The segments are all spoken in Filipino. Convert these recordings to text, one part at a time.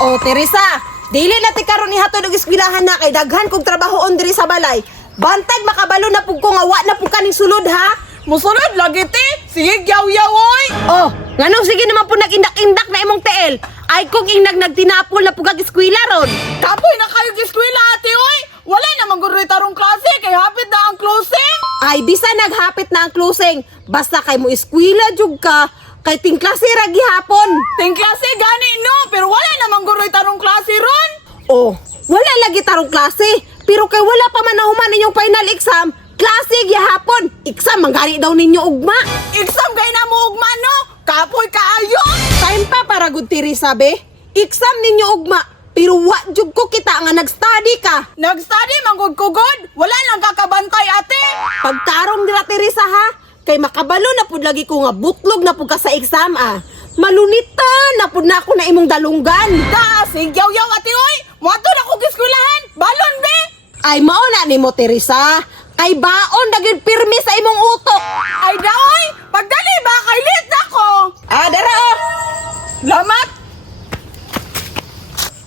Oh, Teresa, dili na ti karon ihatod og eskwelahan na kay daghan kog trabahoon diri sa balay. Bantag makabalo na pug ko nga wa na pug kaning sulod ha. Musulod lagi ti. Sige, yaw-yaw oy. Oh, nganong sige naman po nag-indak-indak na imong tiil. Ay kung nagtinapol na pug eskwela ron. Kapoy na kayo eskwela ate oy. Wala namang guro tarong klase kay hapit na ang closing. Ay bisa naghapit na ang closing. Basta kay mo eskwela jud ka. Kay ting klase ra gihapon. Ting klase gani no, pero wala namang guro tarong klase ron. Oh, wala lagi tarong klase. Pero kay wala pa man nahuman ninyong final exam, klase gihapon. Exam man gani daw ninyo ugma. Exam kay na mo ugma no. Kapoy kaayo. Time pa para gud tiri sabi. Exam ninyo ugma. Pero wa jud ko kita nga nag-study ka. Nag-study manggod ko god. Wala lang kakabantay ate. Pagtarong dira Teresa ha. Kay makabalo na pud lagi ko nga butlog na pud ka sa exam ah. Malunita na pud na ako na imong dalunggan. Sige, yaw-yaw ate oy. Moadto na ko eskwelahan. Balon be. Ay mao na nimo Teresa. Kay baon dagin pirmi sa imong utok. Ay daoy, pagdali ba kay late na ko. Dara oh. Lamat.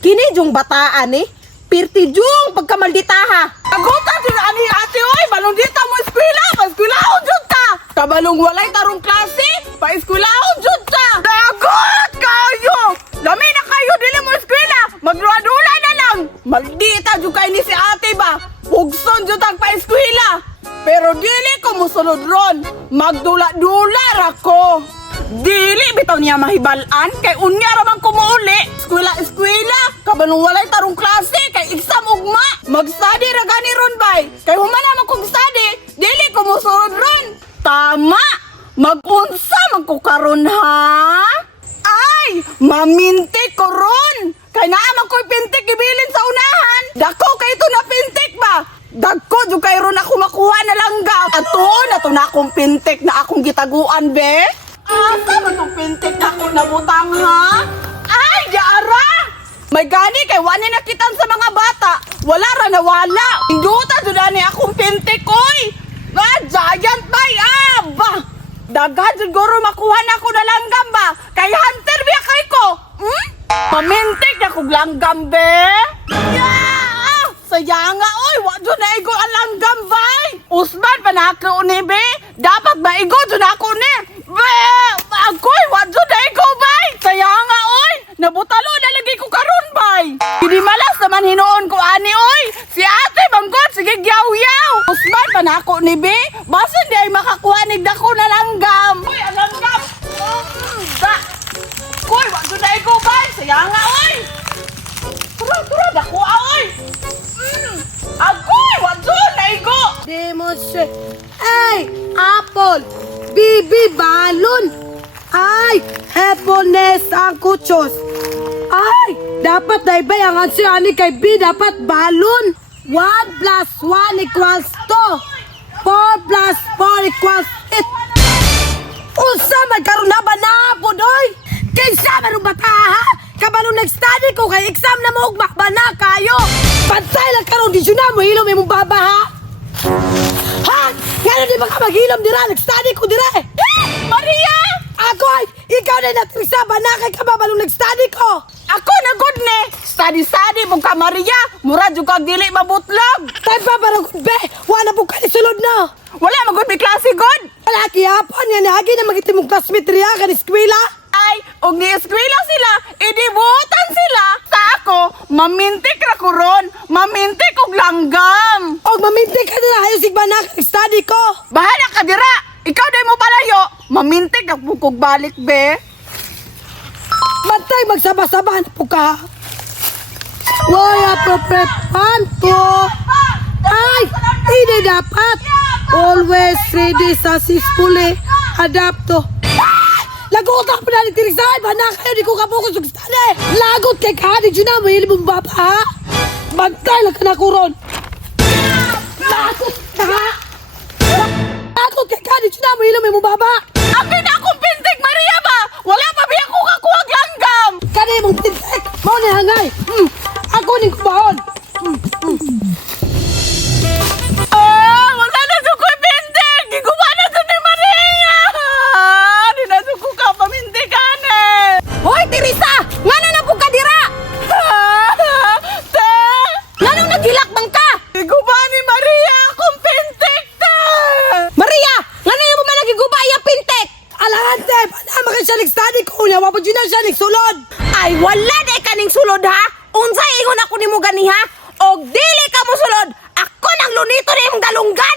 Kini jung bataan eh. Pirti jung pagkamaldita ha. Agutan jud ani ate oy, balong dita mo eskwela, pa-eskwelahon jud ta. Kabalong walay tarong klase, pa-eskwelahon jud ta. Dagot kayo. Lami na kayo dili mo eskwela, magduwa-dula na lang. Maldita jud kay ni si ate ba. Pugson jud ang pa-eskwela. Pero dili ko musunod ron. Magdula-dula ra ko. Dili bitaw niya mahibalan kay unya ra man ko muuli. Eskwela, kabalong walay tarong klase kay exam ugma. Mag-study ra gani ron bay. Kay human naman kog study, dili ko musunod ron. Tama. Mag-unsa man ko karon ha? Ay, mamintik ko ron. Kay naaman ko'y pintik ibilin sa unahan. Dako kay ito na pintik ba? Dagko jud kay ron ako makuha na langgam. Atuon na to na akong pintik na akong gitaguan be. Asa man tong pintik na ako nabutang ha? Ay, yaara! May gani kay wani nakitan sa mga bata. Wala ra na wala. Induta jud ani akong pintik oy. Giant bay ba? Daghan jud guro makuha na ko na langgam ba? Kay hunter biya kay ko. Pamintik na kog langgam be. Sayang nga oy, wa jud na igo ang langgam bay. Usman pa na ako ni be. Dapat ba igo jud ako ni? Be, ako'y wa jud na igo bay. Sayang nga oy, nabutalo na lagi ko karon bay. Hindi malas naman hinuon ko ani oy. Si ate banggod sige yaw-yaw. Usman pa na ako ni be. Basta di ay makakuha ni dako na langgam. Oy, ang langgam. Koy, wa jud na igo bay. Sayang nga oy. Tura, dako oy. Agoy, wa jud na igo. Demonstrate. Ay, apple. Bibi balon. Ay, happiness ang kuchos. Ay, dapat daibay ang answer ani kay B dapat balon. 1 plus 1 equals 2. 4 plus 4 equals 8. Unsa man karon na ba na po doy? Kinsa man bata ha? Kabalo nag-study ko kay exam na mo ugma ba na kayo? Pansay lang karon di jud na mo hilom imong baba ha? Ha? Ngano di ba ka maghilom dira? Nag-study ko dira eh. Maria! Ako ay, ikaw na natrisa ba na kay kababalong nag-study ko? Ako na good ne. Study mo ka Maria. Mura jud kag dili mabutlog. Tay pa barang be, wala po ka sulod na. Wala magud mi klase god. Wala kiyapon yan, agi na magitimong classmate riya ka ni eskwela. Ay, og ni eskwela sila, idibutan sila. Sa ako, mamintik ra ko ron. Mamintik og langgam. Og mamintik ka na, ayos sigba na study ko. Bahala ka dira. Ikaw day mo palayo. Mamintik ak bukog balik be. Bantay magsaba-sabahan po ka. Why appropriate panto? Ay, hindi dapat. Always ready successfully adapt to. Lagot ako na ni Tirisay, bana kayo, di ko kapokus ng study. Lagot kay ka, di dyan na, mahili mong baba, ha? Bantay lang ka na ko ron. Lagot ka, ha? Lagot kay ka, di dyan na, mahili mong baba. Akin akong pintik, Maria ba? Wala pa biya ko kakuwag langgam. Kani mong pintik, mo ni hangay. Ako ni kubaon. Wala na dyan ko pintik. Giguba na dyan ni Maria. Di na dyan ko ka pamintikan eh. Hoy, Teresa! Nga na po ka dira! Unya, wapod yun na siya nagsulod. Ay, wala day kaning sulod ha. Unsay ingon ako nimo gani ha. Og dili ka mo sulod, ako nang lunito na imong dalunggay.